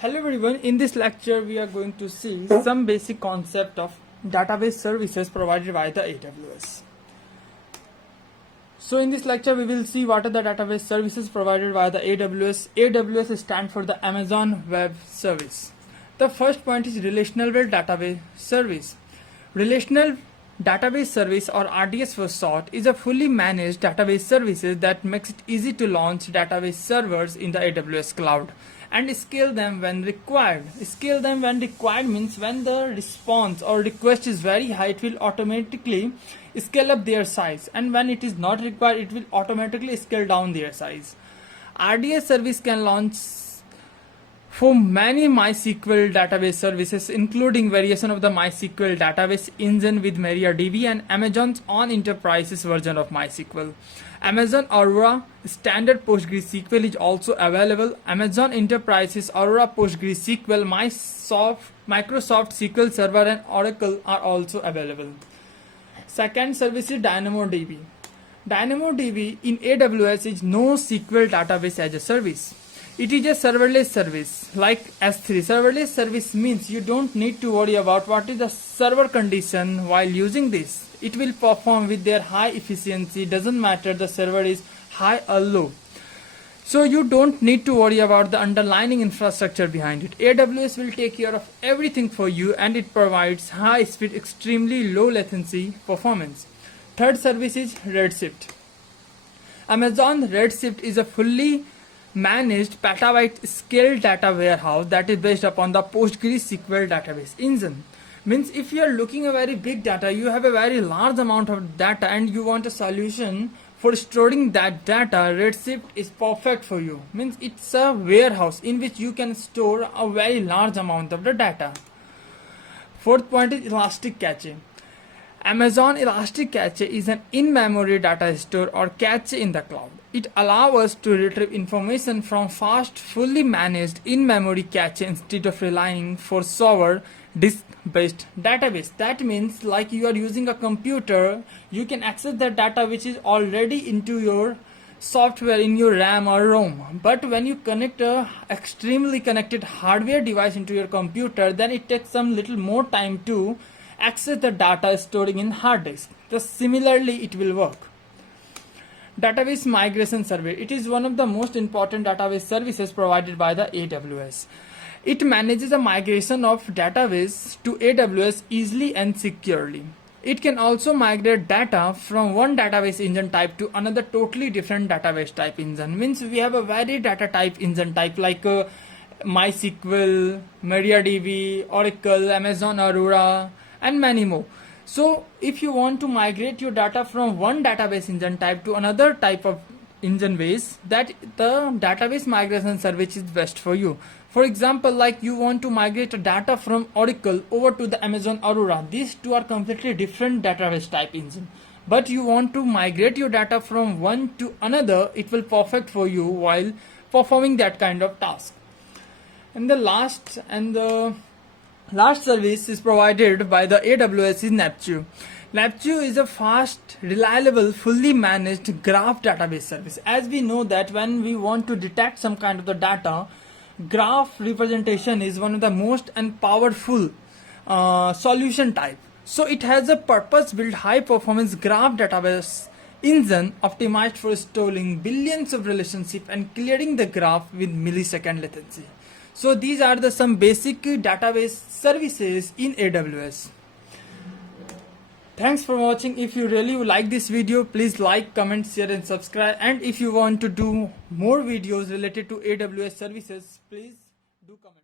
Hello everyone, in this lecture we are going to see some basic concept of database services provided by the AWS. So in this lecture we will see what are the database services provided by the AWS. AWS stands for the Amazon Web Service. The first point is Relational Database Service. Relational Database Service, or RDS for short, is a fully managed database services that makes it easy to launch database servers in the AWS cloud and scale them when required. Scale them when required means when the response or request is very high, it will automatically scale up their size, and when it is not required, it will automatically scale down their size. RDS service can launch for many MySQL database services, including variation of the MySQL database engine with MariaDB and Amazon's own enterprises version of MySQL. Amazon Aurora standard PostgreSQL is also available. Amazon Enterprises Aurora PostgreSQL, Microsoft SQL Server and Oracle are also available. Second service is DynamoDB. DynamoDB in AWS is NoSQL database as a service. It is a serverless service like S3. Serverless service means you don't need to worry about what is the server condition while using this. It will perform with their high efficiency. Doesn't matter the server is high or low. So you don't need to worry about the underlying infrastructure behind it. AWS will take care of everything for you, and it provides high speed, extremely low latency performance. Third service is Redshift. Amazon Redshift is a fully managed petabyte scale data warehouse that is based upon the PostgreSQL database engine. Means if you are looking at very big data, you have a very large amount of data and you want a solution for storing that data, Redshift is perfect for you. Means it's a warehouse in which you can store a very large amount of the data. Fourth point is Elastic Cache. Amazon Elastic Cache is an in-memory data store or cache in the cloud. It allows us to retrieve information from fast, fully managed in-memory cache instead of relying for server disk-based database. That means like you are using a computer, you can access the data which is already into your software in your RAM or ROM. But when you connect a extremely connected hardware device into your computer, then it takes some little more time to access the data storing in hard disk. Thus similarly it will work. Database Migration Service. It is one of the most important database services provided by the AWS. It manages the migration of database to AWS easily and securely. It can also migrate data from one database engine type to another totally different database type engine. Means we have a very data type engine type like MySQL, MariaDB, Oracle, Amazon Aurora and many more. So if you want to migrate your data from one database engine type to another type of engine base, that the database migration service is best for you. For example, like you want to migrate data from Oracle over to the Amazon Aurora. These two are completely different database type engine. But you want to migrate your data from one to another, it will perfect for you while performing that kind of task. And the last service is provided by the AWS is Neptune. Neptune is a fast, reliable, fully managed graph database service. As we know that when we want to detect some kind of the data, graph representation is one of the most and powerful solution type. So it has a purpose-built high-performance graph database engine optimized for storing billions of relationships and clearing the graph with millisecond latency. So these are the some basic database services in AWS. Thanks for watching. If you really like this video, please like, comment, share and subscribe. And if you want to do more videos related to AWS services, please do comment.